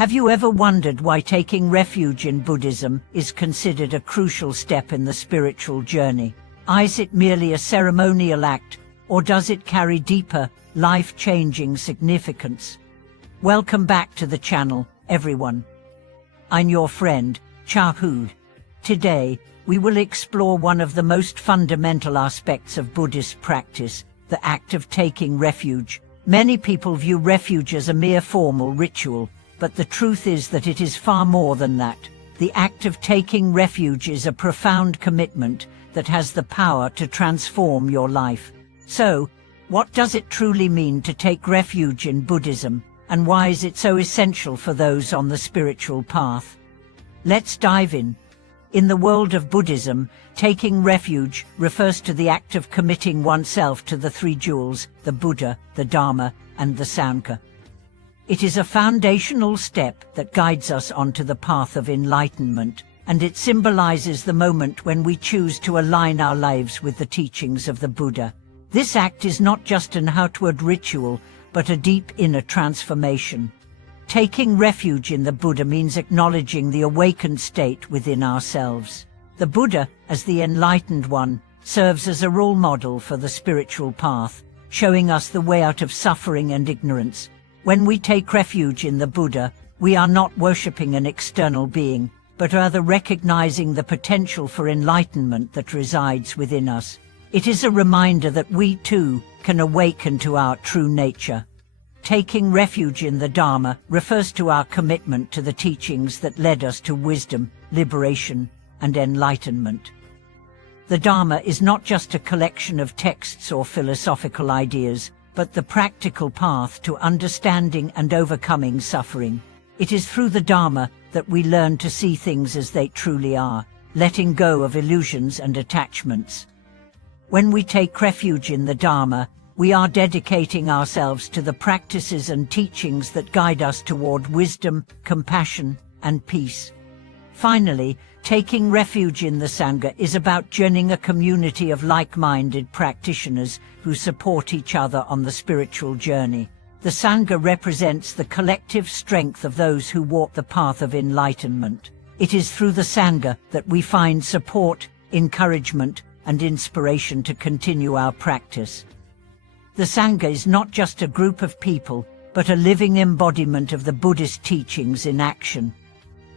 Have you ever wondered why taking refuge in Buddhism is considered a crucial step in the spiritual journey? Is it merely a ceremonial act, or does it carry deeper, life-changing significance? Welcome back to the channel, everyone. I'm your friend, Chahud. Today, we will explore one of the most fundamental aspects of Buddhist practice, the act of taking refuge. Many people view refuge as a mere formal ritual, but the truth is that it is far more than that. The act of taking refuge is a profound commitment that has the power to transform your life. So, what does it truly mean to take refuge in Buddhism, and why is it so essential for those on the spiritual path? Let's dive in. In the world of Buddhism, taking refuge refers to the act of committing oneself to the three jewels, the Buddha, the Dharma, and the Sangha. It is a foundational step that guides us onto the path of enlightenment, and it symbolizes the moment when we choose to align our lives with the teachings of the Buddha. This act is not just an outward ritual, but a deep inner transformation. Taking refuge in the Buddha means acknowledging the awakened state within ourselves. The Buddha, as the enlightened one, serves as a role model for the spiritual path, showing us the way out of suffering and ignorance. When we take refuge in the Buddha, we are not worshipping an external being, but rather recognizing the potential for enlightenment that resides within us. It is a reminder that we too can awaken to our true nature. Taking refuge in the Dharma refers to our commitment to the teachings that led us to wisdom, liberation, and enlightenment. The Dharma is not just a collection of texts or philosophical ideas, but the practical path to understanding and overcoming suffering. It is through the Dharma that we learn to see things as they truly are, letting go of illusions and attachments. When we take refuge in the Dharma, we are dedicating ourselves to the practices and teachings that guide us toward wisdom, compassion, and peace. Finally, taking refuge in the Sangha is about joining a community of like-minded practitioners who support each other on the spiritual journey. The Sangha represents the collective strength of those who walk the path of enlightenment. It is through the Sangha that we find support, encouragement, and inspiration to continue our practice. The Sangha is not just a group of people, but a living embodiment of the Buddhist teachings in action.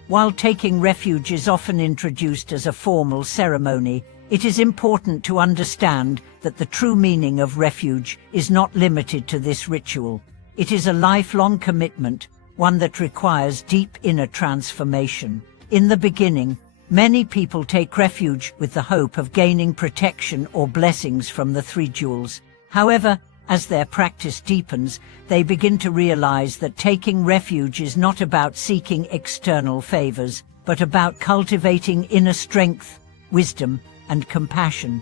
While taking refuge is often introduced as a formal ceremony, it is important to understand that the true meaning of refuge is not limited to this ritual. It is a lifelong commitment, one that requires deep inner transformation. In the beginning, many people take refuge with the hope of gaining protection or blessings from the three jewels. However, as their practice deepens, they begin to realize that taking refuge is not about seeking external favors, but about cultivating inner strength, wisdom, and compassion.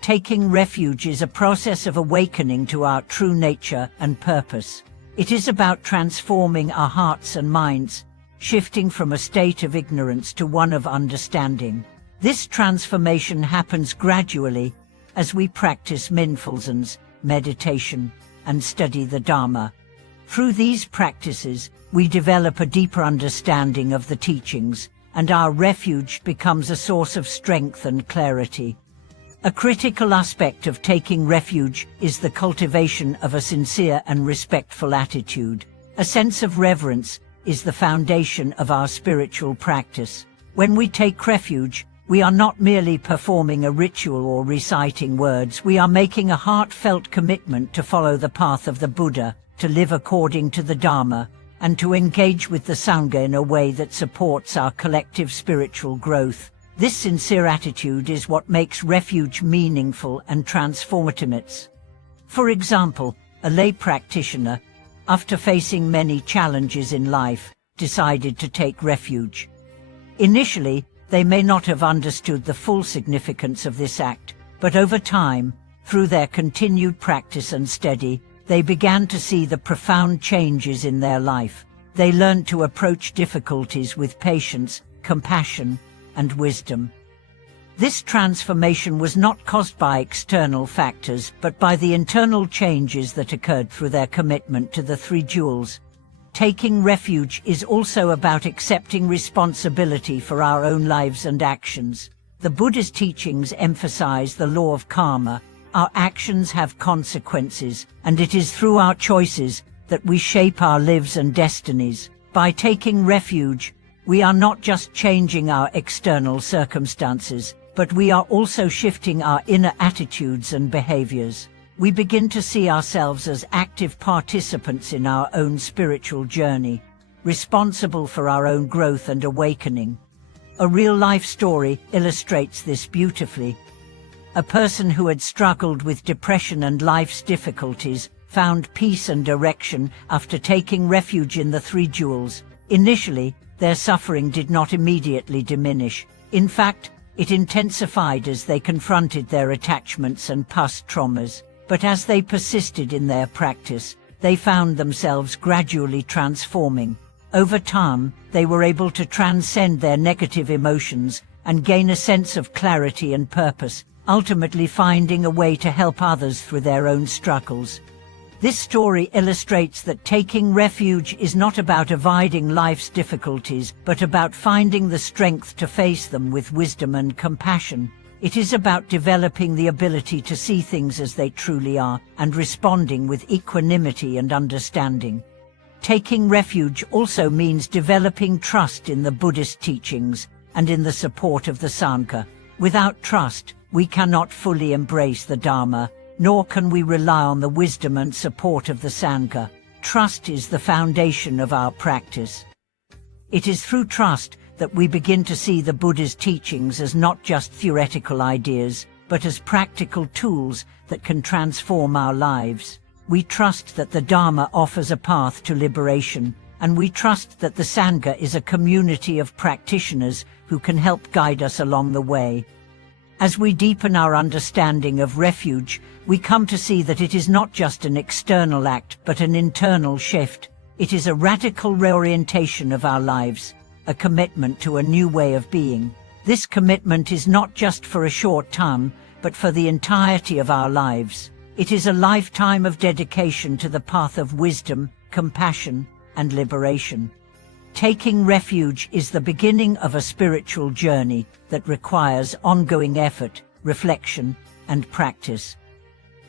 Taking refuge is a process of awakening to our true nature and purpose. It is about transforming our hearts and minds, shifting from a state of ignorance to one of understanding. This transformation happens gradually as we practice mindfulness, meditation, and study the Dharma. Through these practices, we develop a deeper understanding of the teachings, and our refuge becomes a source of strength and clarity. A critical aspect of taking refuge is the cultivation of a sincere and respectful attitude. A sense of reverence is the foundation of our spiritual practice. When we take refuge, we are not merely performing a ritual or reciting words. We are making a heartfelt commitment to follow the path of the Buddha, to live according to the Dharma, and to engage with the Sangha in a way that supports our collective spiritual growth. This sincere attitude is what makes refuge meaningful and transformative. For example, a lay practitioner, after facing many challenges in life, decided to take refuge. Initially, they may not have understood the full significance of this act, but over time, through their continued practice and study, they began to see the profound changes in their life. They learned to approach difficulties with patience, compassion, and wisdom. This transformation was not caused by external factors, but by the internal changes that occurred through their commitment to the three jewels. Taking refuge is also about accepting responsibility for our own lives and actions. The Buddha's teachings emphasize the law of karma. Our actions have consequences, and it is through our choices that we shape our lives and destinies. By taking refuge, we are not just changing our external circumstances, but we are also shifting our inner attitudes and behaviors. We begin to see ourselves as active participants in our own spiritual journey, responsible for our own growth and awakening. A real-life story illustrates this beautifully. A person who had struggled with depression and life's difficulties found peace and direction after taking refuge in the Three Jewels. Initially, their suffering did not immediately diminish. In fact, it intensified as they confronted their attachments and past traumas. But as they persisted in their practice, they found themselves gradually transforming. Over time, they were able to transcend their negative emotions and gain a sense of clarity and purpose, ultimately finding a way to help others through their own struggles. This story illustrates that taking refuge is not about avoiding life's difficulties, but about finding the strength to face them with wisdom and compassion. It is about developing the ability to see things as they truly are and responding with equanimity and understanding. Taking refuge also means developing trust in the Buddhist teachings and in the support of the Sangha. Without trust, we cannot fully embrace the Dharma, nor can we rely on the wisdom and support of the Sangha. Trust is the foundation of our practice. It is through trust that we begin to see the Buddha's teachings as not just theoretical ideas, but as practical tools that can transform our lives. We trust that the Dharma offers a path to liberation, and we trust that the Sangha is a community of practitioners who can help guide us along the way. As we deepen our understanding of refuge, we come to see that it is not just an external act, but an internal shift. It is a radical reorientation of our lives, a commitment to a new way of being. This commitment is not just for a short time, but for the entirety of our lives. It is a lifetime of dedication to the path of wisdom, compassion, and liberation. Taking refuge is the beginning of a spiritual journey that requires ongoing effort, reflection, and practice.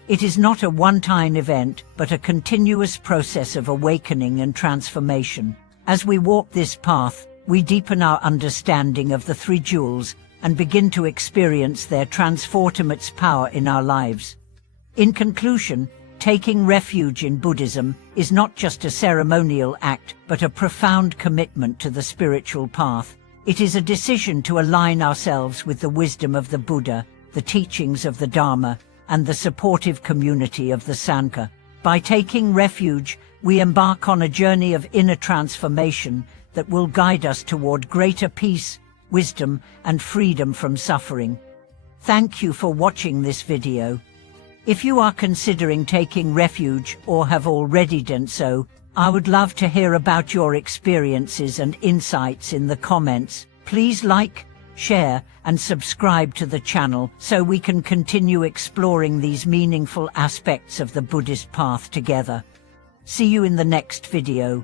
It is not a one-time event, but a continuous process of awakening and transformation. As we walk this path, we deepen our understanding of the Three Jewels and begin to experience their transformative power in our lives. In conclusion, taking refuge in Buddhism is not just a ceremonial act, but a profound commitment to the spiritual path. It is a decision to align ourselves with the wisdom of the Buddha, the teachings of the Dharma, and the supportive community of the Sangha. By taking refuge, we embark on a journey of inner transformation that will guide us toward greater peace, wisdom, and freedom from suffering. Thank you for watching this video. If you are considering taking refuge or have already done so, I would love to hear about your experiences and insights in the comments. Please like, share, and subscribe to the channel so we can continue exploring these meaningful aspects of the Buddhist path together. See you in the next video.